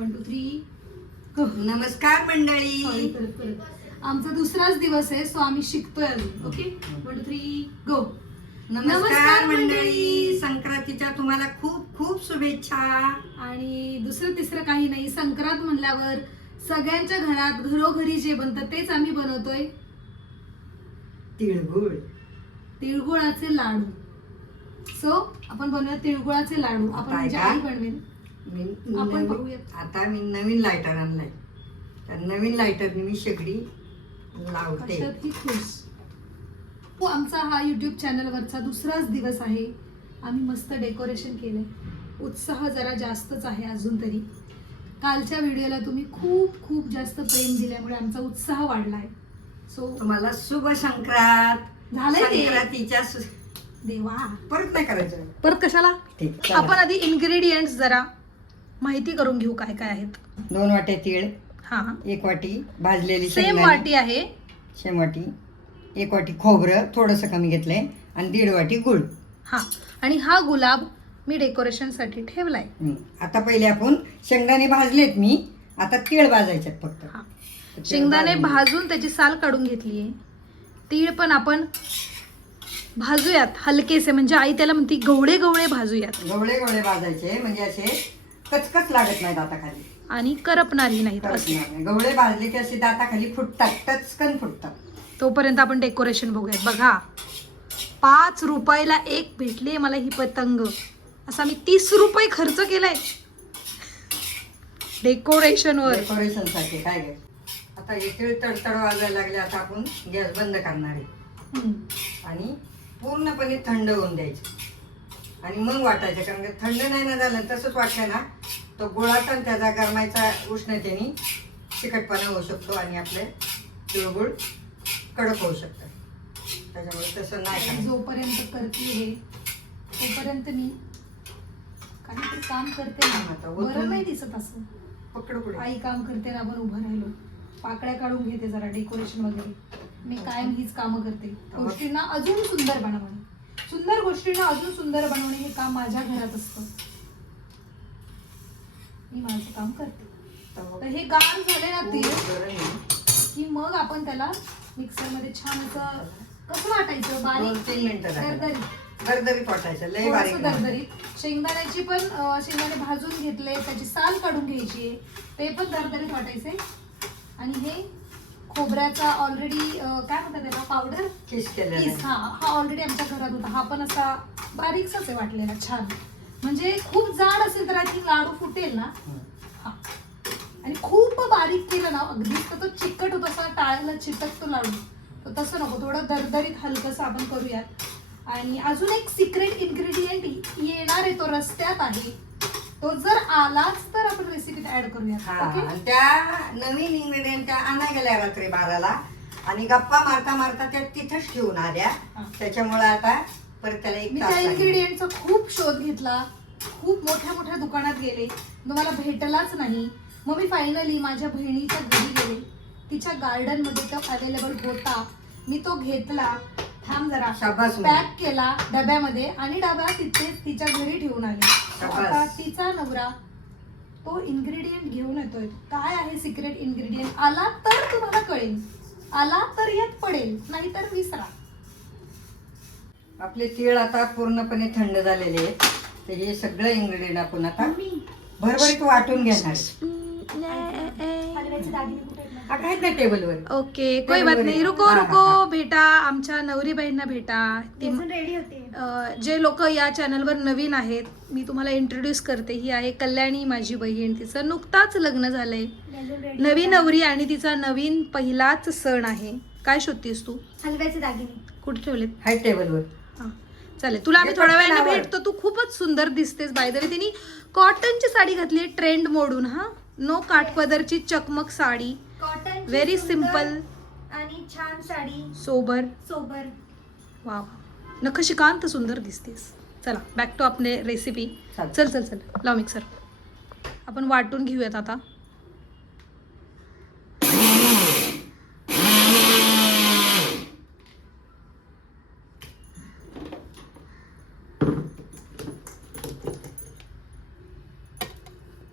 1 2 3 नमस्कार मंडळी. आमचा दुसराच दिवस आहे, सो आम्ही शिकतोय अजून. ओके 1 2 3 गो. नमस्कार मंडळी. संक्रांतीच्या तुम्हाला खूप खूप शुभेच्छा. आणि दुसरं तिसरं काही नाही, संक्रांत म्हणल्यावर सगळ्यांच्या घरात घरोघरी जे बनतं तेच आम्ही बनवतोय. तिळगुळ, तिळगुळाचे लाडू. सो आपण बनवूया तिळगुळाचे लाडू. आपण म्हणजे आई बनवेल. आपण बघूयात. आता मी नवीन लायटर आणलाय, त्या नवीन लायटरने मी शेगडी लावते. कशातही खुश. आमचा हा युट्यूब चॅनलवरचा दुसराच दिवस आहे. आम्ही मस्त डेकोरेशन केलंय. उत्साह जरा जास्तच आहे अजून तरी. कालच्या व्हिडिओला तुम्ही खूप खूप जास्त प्रेम दिल्यामुळे आमचा उत्साह वाढलाय. सो तुम्हाला शुभ संक्रांत. झालंय ते. संक्रांतीच्या देवा परत नाही करायचं. परत कशाला. ठीक, आपण आधी इन्ग्रेडियंट्स जरा माहिती करून घेऊ काय काय आहेत. 2 वाट्या तीळ, हा 1 वाटी भाजलेली सेम शेंगदाणे, वाटी आहे. सेम वाटी, 1 वाटी खोबरं थोडंसं कमी घेतलंय आणि 1.5 वाटी गुळ. हा आणि हा गुलाब मी डेकोरेशन साठी ठेवलाय. आता पहिले आपण शेंगदाणे भाजलेत मी, आता तीळ भाजायचे फक्त. हा. शेंगदाणे भाजून त्याची साल काढून घेतलीये. तीळ पण आपण भाजूयात हलकेसे, म्हणजे आई त्याला म्हणती गवळे गवळे भाजूयात. गवळे गवळे भाजायचे म्हणजे असे कचकच लागत नाहीत दाताखाली आणि करपणारी नाहीत असे. करपणार नाही. गवळे भाजले की असे दाताखाली फुटतात, टचकन फुटतात. तोपर्यंत आपण डेकोरेशन बघूयात. बघा 5 रुपयाला एक भेटली मला ही पतंग. असा मी 30 रुपये खर्च केलाय डेकोरेशनवर. डेकोरेशन साठी काय घे. आता हे तीळ तडतड वाजायला लागले. आता आपण गॅस बंद करणार आहे आणि पूर्णपणे थंड होऊन द्यायचे आणि मग वाटायचं. कारण की थंड नाही ना झालं तसंच वाटलं ना तो गुळाचा आणि त्याचा गरमायचा उष्णतेने चिकटपणा होऊ शकतो आणि आपले तिळगुळ कडक होऊ शकतात. त्याच्यामुळे तसं नाही करायचं. जोपर्यंत करते हे तोपर्यंत मी काहीतरी काम करते ना. आता बरं नाही दिसत असं. पकड पुढे. आई काम करते ना, आपण उभं राहिलो. पाकळ्या काढून घेते जरा डेकोरेशन वगैरे. मी कायम हीच कामं करते. गोष्टींना अजून सुंदर बनवणे, सुंदर गोष्टींना अजून सुंदर बनवणे हे काम माझ्या घरात असतं. मी माझं काम करते. तर हे गार झाले ना तीळ की मग आपण त्याला मिक्सर मध्ये छान असं कसं वाटायचं, बारीक 2-3 मिनिटं दरदरीत दरदरीत वाटायचं, लय बारीक थोडंसं दरदरीत. शेंगदाण्याची पण शेंगदाणे भाजून घेतले, त्याची साल काढून घ्यायची, ते पण दरदरीत वाटायचे. आणि हे खोबऱ्याचा ऑलरेडी काय म्हणतात त्याला, पावडर किस केलेलं. हा हा ऑलरेडी आमच्या घरात होता. हा पण असा बारीकसाच आहे वाटलेला छान. म्हणजे खूप जाड असेल तर आधी लाडू फुटेल ना. हा आणि खूप बारीक केलं ना अगदीच तर तो चिकट होतो, असा टाळ्याला चिकटतो लाडू. तर तसं नको, थोडं दरदरीत हलकंसं आपण करूयात. आणि अजून एक सिक्रेट इन्ग्रेडियंट येणार आहे, तो रस्त्यात आहे. तो जर आलाच तर आपण रेसिपीत ऍड करूयात. ओके. आणि त्या नवीन इन्ग्रेडियंट त्या आणा गेल्या रात्री 12ला आणि गप्पा मारता मारता त्या तिथंच ठेवून आल्या. त्याच्यामुळे आता परत त्याला एक मी तास त्या लागेल. इन्ग्रेडियंटचा खूप शोध घेतला, खूप मोठ्या मोठ्या दुकानात गेले, तुम्हाला भेटलाच नाही. मग मी फायनली माझ्या बहिणीच्या घरी गेले. तिच्या गार्डन मध्ये तो अवेलेबल होता. मी तो घेतला. थांब जरा. शाबास. पॅक केला डब्यामध्ये आणि डबा तिथे तिच्या घरी ठेवून आले. आता तिचा नवरा तो इन्ग्रेडियंट घेऊन येतोय. काय आहे सिक्रेट इन्ग्रेडियंट, आला तर तुम्हाला कळेल, आला तर यात पडेल, नाही तर विसरा. आपले तीळ आता पूर्णपणे थंड झालेले आहेत. तर हे सगळं इन्ग्रेडियंट आपण आता भरभरीत वाटून घेणार. आहेत ना टेबलवर. ओके कोई बात नाही. रुको रुको भेटा आमच्या नवरीबाईंना भेटा. रेडी होते. जे लोक या चॅनलवर नवीन आहेत, मी तुम्हाला इंट्रोड्यूस करते. ही आहे कल्याणी, माझी बहीण. तिचं नुकताच लग्न झालंय. नवीन नवरी आणि तिचा नवीन पहिलाच सण आहे. काय शोधतीस तू? हलव्याचे दागिने कुठे ठेवलेत? हाय टेबलवर. हा चालेल, तुला आम्ही थोड्या वेळाने भेटतो. तू खूपच सुंदर दिसतेस. बाय द वे तिने कॉटनची साडी घातली, ट्रेंड मोडून. हा नो काठपदरची चकमक साडी, कॉटन, व्हेरी सिम्पल आणि छान साडी, सोबर. सोबर. नखशिकांत सुंदर दिसतेस. चला बॅक टू आपले रेसिपी. चल चल चल लाव मिक्सर. आपण वाटून घेऊयात आता.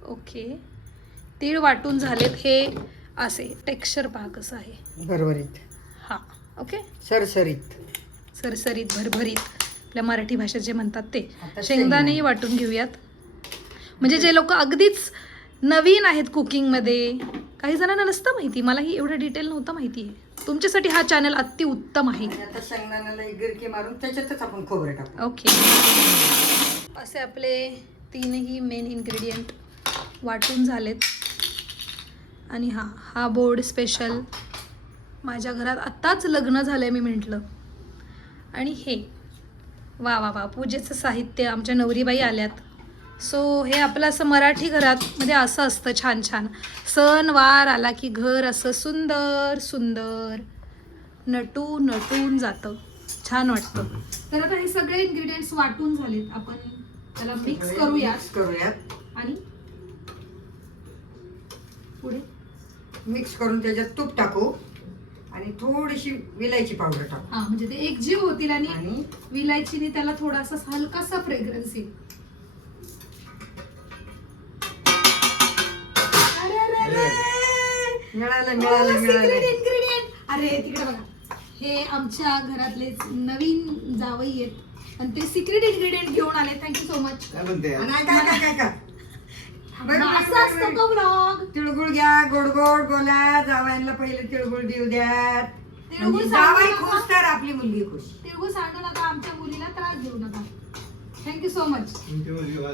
ओके तीळ वाटून झालेत. हे असे टेक्स्चर पहा कसं आहे. बरोबरीत हां ओके. सरसरीत. सरसरीत भरभरीत आपल्या मराठी भाषेत जे म्हणतात ते. आता शेंगदाणेही वाटून घेऊयात. म्हणजे जे लोक अगदीच नवीन आहेत कुकिंगमध्ये, काही जणांना नसतं माहिती, मलाही एवढं डिटेल नव्हतं माहिती आहे, तुमच्यासाठी हा चॅनल अतिउत्तम आहे. आणि आता शेंगदाण्याला एक गिरकी मारून त्याच्यातच आपण खोबरं टाकू. ओके. असे आपले तीनही मेन इन्ग्रेडियंट वाटून झालेत. आणि हा बोर्ड स्पेशल माझ्या घरात आत्ताच लग्न झालं आहे मी म्हटलं. आणि हे वा वा वा पूजेचं साहित्य आमच्या नवरीबाई आल्यात. सो हे आपलं असं मराठी घरात मध्ये असं असतं छान छान. सण वार आला की घर असं सुंदर सुंदर नटून जातं, छान वाटतं. तर आता हे सगळे इन्ग्रेडियंट्स वाटून झालेत. आपण त्याला मिक्स करूयात. आणि पुढे मिक्स करून त्याच्यात तूप टाकू आणि थोडीशी विलायची पावडर टाकू. हा म्हणजे ते एकजीव होतील आणि आणि विलायचीने त्याला थोडासा हलकासा फ्रेग्रन्स येईल. मिळालं इन्ग्रेडियंट. अरे तिकडे बघा, हे आमच्या घरातले नवीन जावई आहेत आणि ते सिक्रेट इन्ग्रेडियंट घेऊन आले. Thank you so much. आणि काय असं असतं का व्लॉग? तिळगुळ घ्या, गोड गोड बोला. जावयांना पहिले तिळगुळ देऊ द्यात. तिळगुळ म्हणजे जावई सांडू नका. खुश तर आपली मुलगी खुश. तिळगुळ सांडू नका, आमच्या मुलीला त्रास देऊ नका. Thank you so much.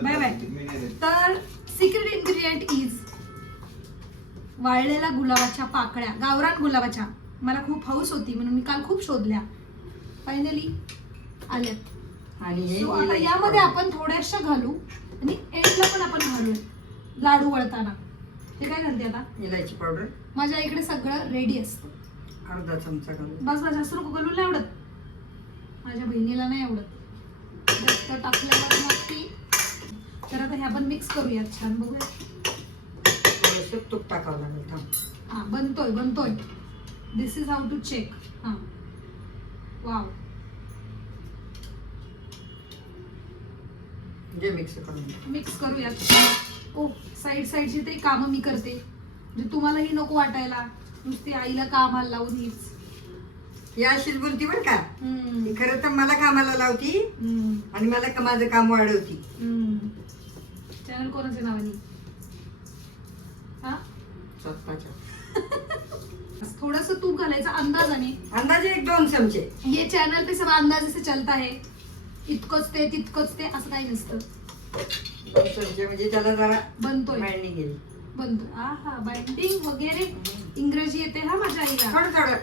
Bye bye. तर सिक्रेट इन्ग्रेडियंट इज वाळलेल्या गुलाबाच्या पाकळ्या, गावरान गुलाबाच्या. मला खूप हौस होती म्हणून मी काल खूप शोधल्या, फायनली आल्यात. आणि हे So, आता इलायची यामध्ये पावडर. आपण थोड्याशा घालू आणि एंडला पण आपण घालूया लाडू वळताना. हे काय घालते आता? इलायची पावडर माझ्या इकडे सगळं रेडी असतं. अर्धा चमचा घालू. बस जास्त नको घालून नाही आवडत, माझ्या बहिणीला नाही आवडत जास्त टाकल्यावर मग ती. तर आता हे आपण मिक्स करूयात छान. बघूया. थोडंसं तूप टाकावं लागेल. थांब. हा बनतोय. दिस इज हाऊ टू चेक. हा वाव. जे मिक्स करून मिक्स करूयात. ओ साईडची तरी कामं मी करते, म्हणजे तुम्हालाही नको वाटायला नुसती आईला कामाला लावून हीच. ही अशीच बोलती बरं का. हम्म. ही खरं तर मला कामाला लावती हम्म. आणि मला माझं काम वाढवती. चॅनल कोणाच्या नावाने? हा स्वतःच्या. थोडस तूप घालायचं अंदाजाने. अंदाजे 1-2 चमचे. ये चॅनल पे सब अंदाजे से चलता है. इतकंच ते तितकंच ते असं काही नसतं. 2 चमचे म्हणजे त्याला जरा बनतोय बाइंडिंग गेली. आहा बाइंडिंग वगैरे इंग्रजी येते हा माझ्या आईला. थोडं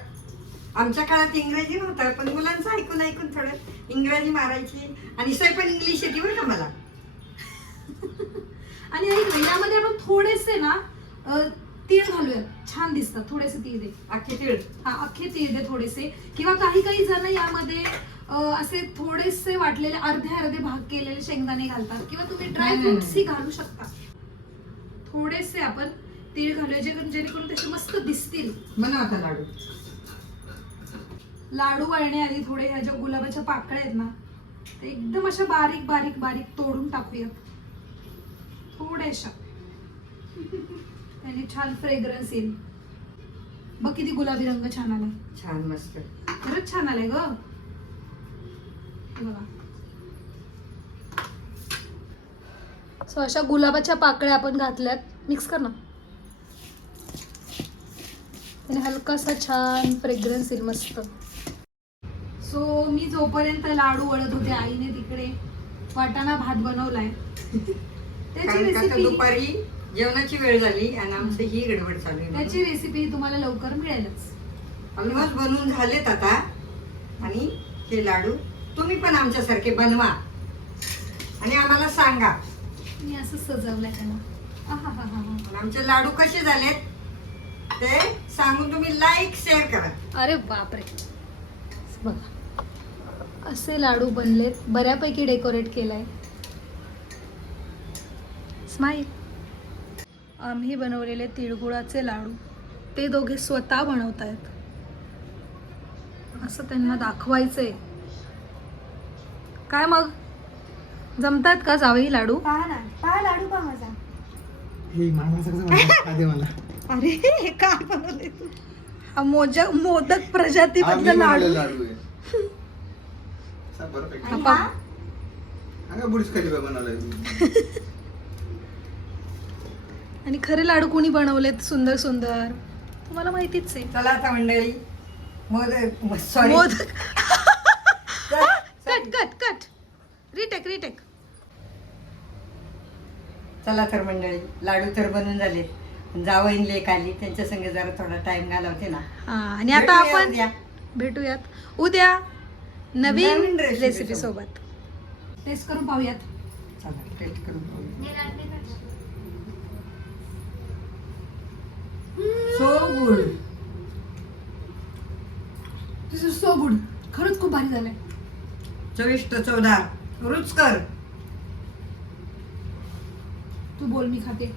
आमच्या काळात इंग्रजी नव्हतं, पण मुलांचं ऐकून थोडं इंग्रजी मारायची. आणि सर पण इंग्लिश येते बरं का मला. आणि ऐक ना, यामध्ये आपण थोडेसे ना तीळ घालूयात, छान दिसतात. थोडेसे तीळ दे. अख्खे तीळ. हा अख्खे तीळ दे थोडेसे. किंवा काही जण यामध्ये असे थोडेसे वाटलेले अर्धे भाग केलेले शेंगदाणे घालतात. किंवा तुम्ही ड्राय फ्रुट्स ही घालू शकता. थोडेसे आपण तीळ घालूया जेणेकरून त्याचे मस्त दिसतील. बनवता लाडू. लाडू वळण्याआधी थोडे ह्या ज्या गुलाबाच्या पाकळ्या आहेत ना, ते एकदम अशा बारीक बारीक बारीक तोडून टाकूयात थोड्याशा. त्याने छान फ्रेग्रन्स येईल. बघ किती गुलाबी रंग छान आलाय. छान मस्त. खरंच छान आलाय ग. बघा. सो अशा गुलाबाच्या पाकळ्या आपण घातल्यात. मिक्स कर ना. त्याने हलकासा छान फ्रेग्रन्स येईल मस्त. सो मी जोपर्यंत लाडू वळत होते, आईने तिकडे वाटाणा भात बनवलाय. त्याची कारण का तर रेसिपी दुपारी जेवणाची वेळ झाली आणि आमचं ही गडबड चालू आहे. त्याची रेसिपी तुम्हाला लवकर मिळेलच. ऑलमोस्ट बनवून झालेत आता. आणि हे लाडू तुम्ही पण आमच्यासारखे बनवा आणि आम्हाला सांगा. मी असं सजवलंय त्याला. आणि आमचे लाडू कसे झालेत ते सांगून तुम्ही लाईक शेअर करा. अरे बापरे. बघा असे लाडू बनलेत. बऱ्यापैकी डेकोरेट केलंय. स्माईल. आम्ही बनवलेले तिळगुळाचे लाडू ते दोघे स्वतः बनवतायत. असं त्यांना दाखवायचंय. काय मग जमतात का जावई लाडू? पहा लाडू पहा माझा. हे मला असं कसं म्हणतात? आधी मला अरे हे काय बनवले तू? हा मोदक प्रजाती आम्ही मधला बनवलेला लाडू. लाडू आहे सांग बरं पैकी. आणि पा- हा? अगं बुर्ज खलिफा बनवलाय आणि खरे लाडू कोणी बनवलेत सुंदर सुंदर तुम्हाला माहितीच आहे. चला आता मंडळी modak sorry modak cut cut cut retake चला तर मंडळी लाडू तर बनून झाले. जावईन लेक आली त्यांच्या संग जरा थोडा टाइम घालवते ना. हा आणि आता भेटूया आपण उद्या. भेटूयात उद्या नवीन नवीन recipe रेसिपी सोबत. सोबत. टेस्ट करून पाहूयात. चला टेस्ट करून पाहूया. So good. This is so good. खरंच खूप भारी झालंय. चविष्ट चवदार रुचकर. तू बोल मी खाते.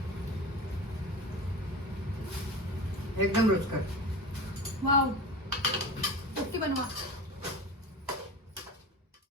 एकदम रुचकर. वाव. ओके बनवा.